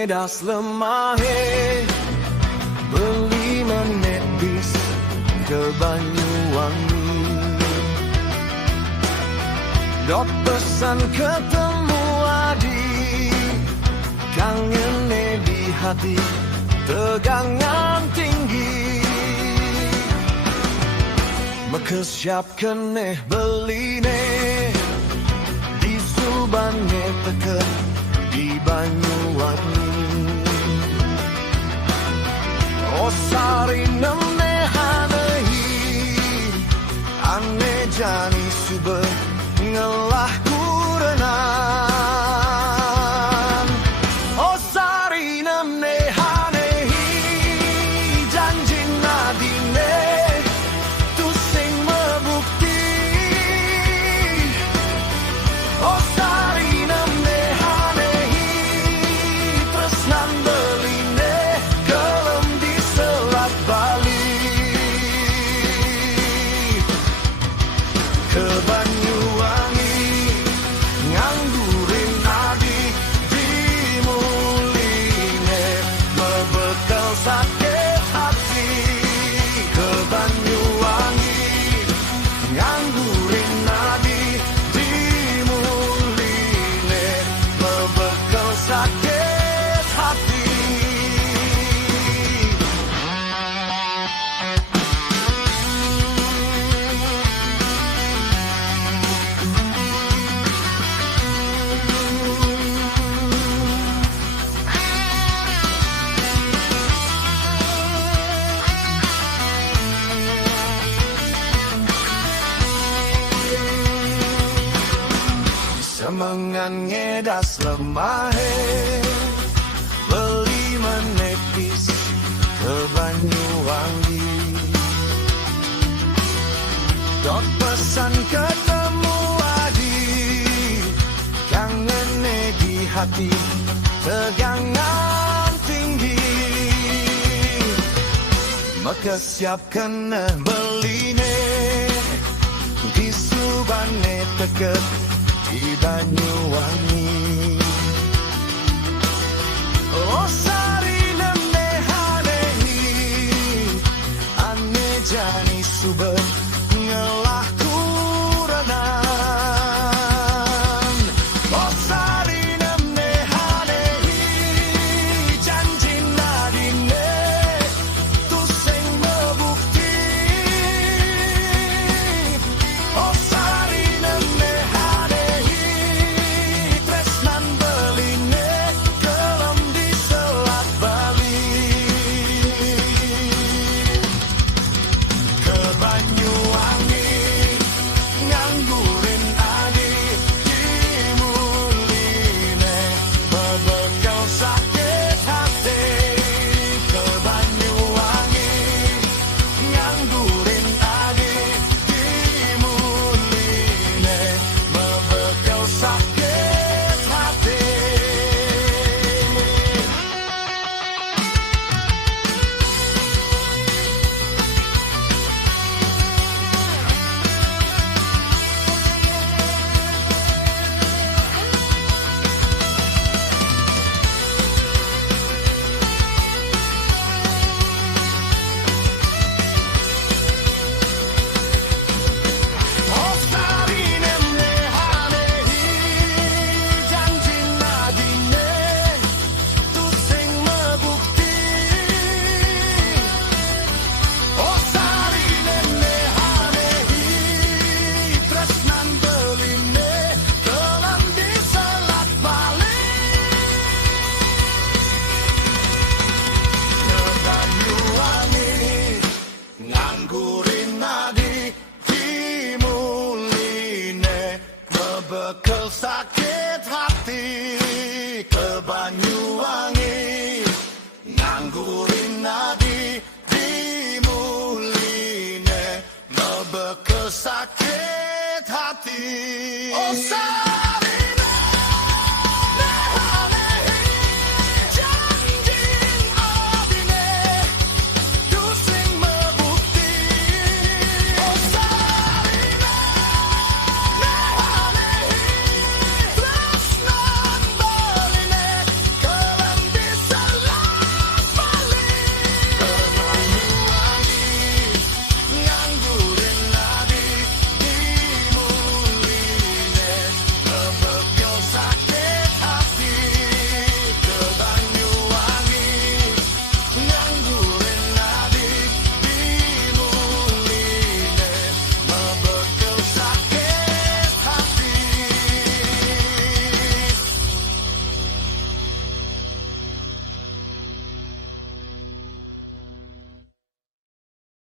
ngedas lemahe beli menit bis ke Banyuwangi. Dot pesan ketemu adik, kangen di hati, tegangan tinggi. Maka siapkan beli di Subane teket di Banyuwangi. Oh sari nemne hanehi, ane jani sube ngelah kurenan. Oh sari nemne hanehi, janji nadine tu sing mebukti. Oh sari nemne hanehi, tresnan beline kelem di Selat Bali. Ke Banyuwangi nganggurin adik dimuline membekal sakit hati. Ke Banyuwangi nganggurin adik dimuline membekal sakit hati. Semangan ngedas lemahe beli menit bis ke Banyuwangi. Dot pesan ketemu adik, kangen di hati, tegangan tinggi. Maka siapkan beli di Subane teket di Banyuwangi. Oh sari nemne hanehi, ane jani sube ngelah kurenan. Oh sari nemne hanehi, janji nadine tu sing mebukti. Oh sari nemne hanehi, tresnan beline kelem di Selat Bali. Ke Banyuwangi nganggurin adik dimuline membekal sakit hati. Ke Banyuwangi nganggurin adik dimuline membekal sakit hati. Oh sari nemne hanehi, janji nadine tu sing mebukti. Oh sari nemne hanehi, tresnan beline kelem di Selat Bali. Ke Banyuwangi nganggurin adik dimuline membekal sakit hati. Ke Banyuwangi nganggurin adik dimuline membekal sakit hati. Oh